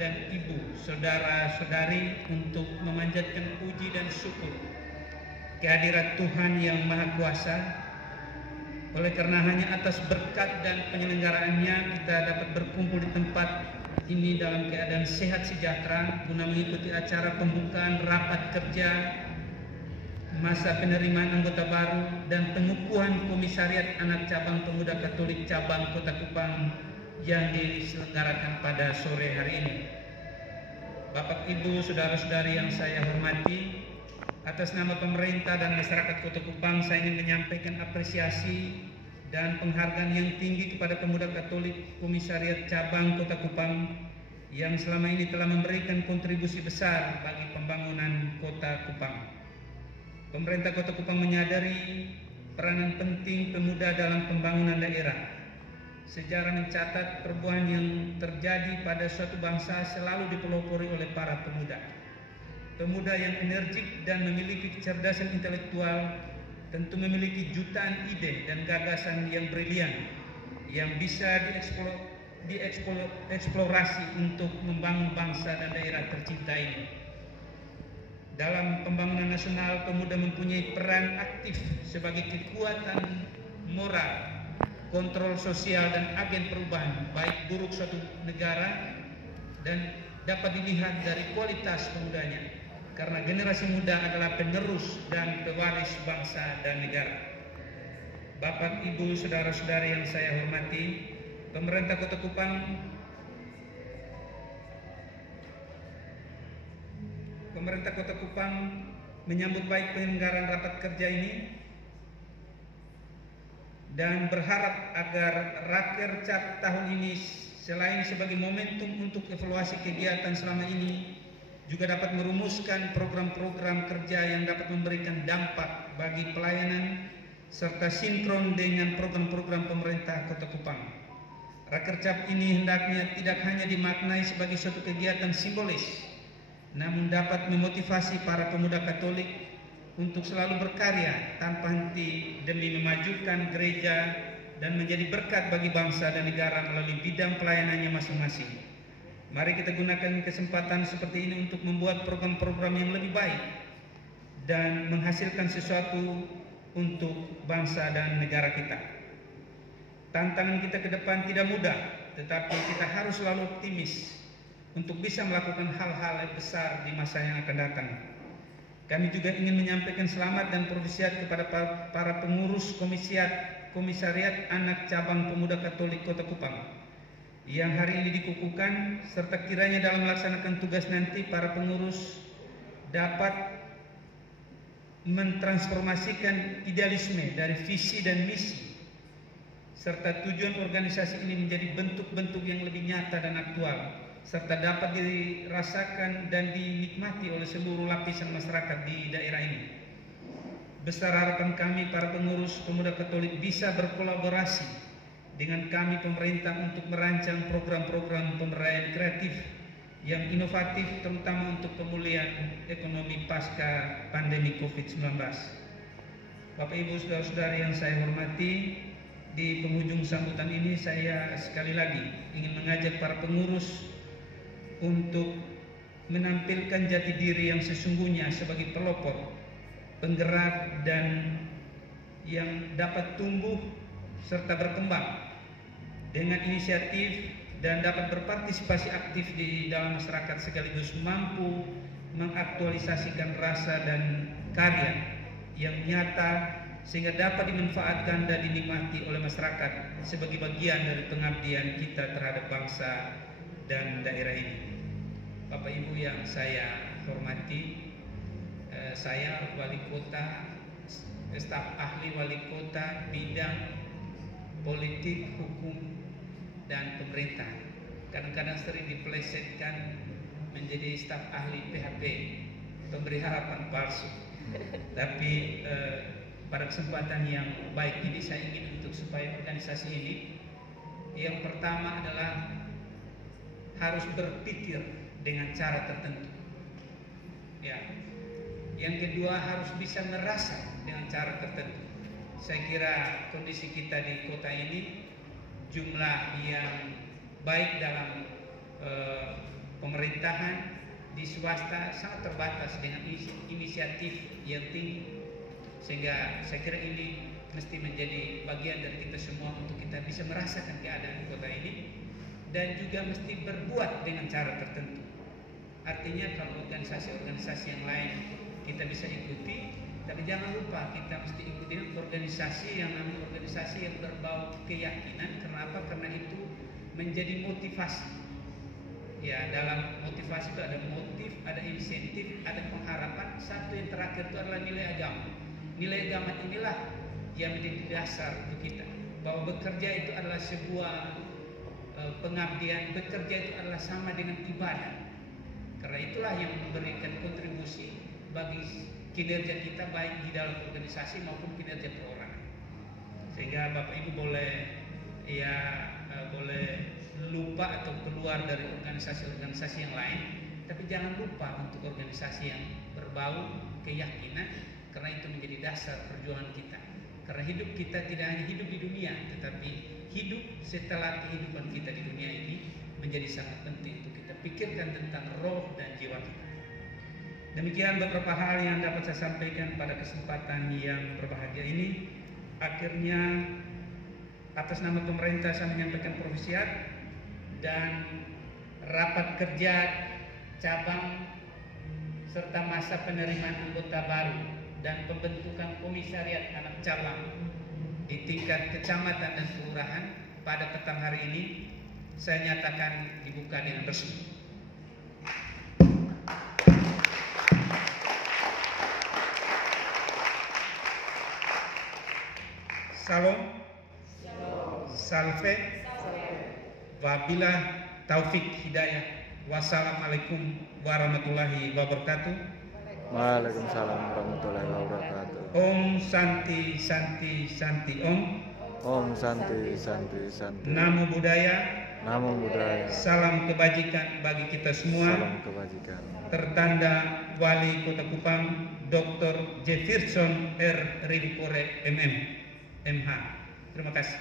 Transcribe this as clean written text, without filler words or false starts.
dan Ibu, saudara-saudari, untuk memanjatkan puji dan syukur kehadirat Tuhan yang Maha Kuasa. Oleh karena hanya atas berkat dan penyelenggaraannya kita dapat berkumpul di tempat ini dalam keadaan sehat sejahtera guna mengikuti acara pembukaan rapat kerja masa penerimaan anggota baru dan pengukuhan Komisariat Anak Cabang Pemuda Katolik Cabang Kota Kupang yang diselenggarakan pada sore hari ini. Bapak, Ibu, saudara-saudari yang saya hormati, atas nama pemerintah dan masyarakat Kota Kupang saya ingin menyampaikan apresiasi dan penghargaan yang tinggi kepada Pemuda Katolik Komisariat Cabang Kota Kupang yang selama ini telah memberikan kontribusi besar bagi pembangunan Kota Kupang. Pemerintah Kota Kupang menyadari peranan penting pemuda dalam pembangunan daerah. Sejarah mencatat perubahan yang terjadi pada suatu bangsa selalu dipelopori oleh para pemuda. Pemuda yang energik dan memiliki kecerdasan intelektual tentu memiliki jutaan ide dan gagasan yang brilian yang bisa dieksplorasi untuk membangun bangsa dan daerah tercinta ini. Dalam pembangunan nasional, pemuda mempunyai peran aktif sebagai kekuatan moral, kontrol sosial dan agen perubahan baik buruk suatu negara, dan dapat dilihat dari kualitas pemudanya karena generasi muda adalah penerus dan pewaris bangsa dan negara. Bapak, Ibu, saudara-saudari yang saya hormati, pemerintah Kota Kupang menyambut baik penyelenggaraan rapat kerja ini dan berharap agar Rakercap tahun ini selain sebagai momentum untuk evaluasi kegiatan selama ini juga dapat merumuskan program-program kerja yang dapat memberikan dampak bagi pelayanan serta sinkron dengan program-program pemerintah Kota Kupang. Rakercap ini hendaknya tidak hanya dimaknai sebagai suatu kegiatan simbolis, namun dapat memotivasi para pemuda Katolik untuk selalu berkarya tanpa henti demi memajukan gereja dan menjadi berkat bagi bangsa dan negara melalui bidang pelayanannya masing-masing. Mari kita gunakan kesempatan seperti ini untuk membuat program-program yang lebih baik dan menghasilkan sesuatu untuk bangsa dan negara kita. Tantangan kita ke depan tidak mudah, tetapi kita harus selalu optimis untuk bisa melakukan hal-hal yang besar di masa yang akan datang. Kami juga ingin menyampaikan selamat dan profisiat kepada para pengurus Komisariat Anak Cabang Pemuda Katolik Kota Kupang yang hari ini dikukuhkan, serta kiranya dalam melaksanakan tugas nanti para pengurus dapat mentransformasikan idealisme dari visi dan misi serta tujuan organisasi ini menjadi bentuk-bentuk yang lebih nyata dan aktual, serta dapat dirasakan dan dinikmati oleh seluruh lapisan masyarakat di daerah ini. Besar harapan kami para pengurus Pemuda Katolik bisa berkolaborasi dengan kami pemerintah untuk merancang program-program pemberdayaan kreatif yang inovatif, terutama untuk pemulihan ekonomi pasca pandemi COVID-19. Bapak, Ibu, saudara-saudari yang saya hormati, di penghujung sambutan ini saya sekali lagi ingin mengajak para pengurus untuk menampilkan jati diri yang sesungguhnya sebagai pelopor, penggerak, dan yang dapat tumbuh serta berkembang dengan inisiatif dan dapat berpartisipasi aktif di dalam masyarakat sekaligus mampu mengaktualisasikan rasa dan karya yang nyata sehingga dapat dimanfaatkan dan dinikmati oleh masyarakat sebagai bagian dari pengabdian kita terhadap bangsa dan daerah ini. Bapak, Ibu yang saya hormati, saya wali kota, staf ahli wali kota bidang politik, hukum, dan pemerintah. Kadang-kadang sering dipelesetkan menjadi staf ahli PHP, pemberi harapan palsu. Tapi pada kesempatan yang baik ini saya ingin untuk supaya organisasi ini yang pertama adalah harus berpikir dengan cara tertentu. Ya. Yang kedua harus bisa merasa dengan cara tertentu. Saya kira kondisi kita di kota ini jumlah yang baik dalam pemerintahan, di swasta sangat terbatas dengan inisiatif yang tinggi, sehingga saya kira ini mesti menjadi bagian dari kita semua untuk kita bisa merasakan keadaan kota ini dan juga mesti berbuat dengan cara tertentu. Artinya kalau organisasi-organisasi yang lain kita bisa ikuti, tapi jangan lupa kita mesti ikuti organisasi yang namanya organisasi yang berbau keyakinan. Kenapa? Karena itu menjadi motivasi. Ya, dalam motivasi itu ada motif, ada insentif, ada pengharapan. Satu yang terakhir itu adalah nilai agama. Nilai agama inilah yang menjadi dasar untuk kita, bahwa bekerja itu adalah sebuah pengabdian, bekerja itu adalah sama dengan ibadah. Karena itulah yang memberikan kontribusi bagi kinerja kita baik di dalam organisasi maupun kinerja perorangan. Sehingga Bapak Ibu boleh lupa atau keluar dari organisasi-organisasi yang lain, tapi jangan lupa untuk organisasi yang berbau keyakinan, karena itu menjadi dasar perjuangan kita. Karena hidup kita tidak hanya hidup di dunia, tetapi hidup setelah kehidupan kita di dunia ini menjadi sangat penting untuk kita pikirkan tentang roh dan jiwa kita. Demikian beberapa hal yang dapat saya sampaikan pada kesempatan yang berbahagia ini. Akhirnya atas nama pemerintah saya menyampaikan provisiat dan rapat kerja cabang serta masa penerimaan anggota baru dan pembentukan komisariat anak cabang di tingkat kecamatan dan kelurahan pada petang hari ini saya nyatakan dibuka dengan resmi. Salam, salve, wabilah taufik hidayah. Wassalamualaikum warahmatullahi wabarakatuh. Waalaikumsalam warahmatullahi wabarakatuh. Om Santi Santi Santi Om. Om Santi Santi Santi. Namo Buddhaya. Namo Buddhaya. Salam kebajikan bagi kita semua. Salam kebajikan. Tertanda Wali Kota Kupang Dr. Jefferson R. Ridukore MM MH. Terima kasih.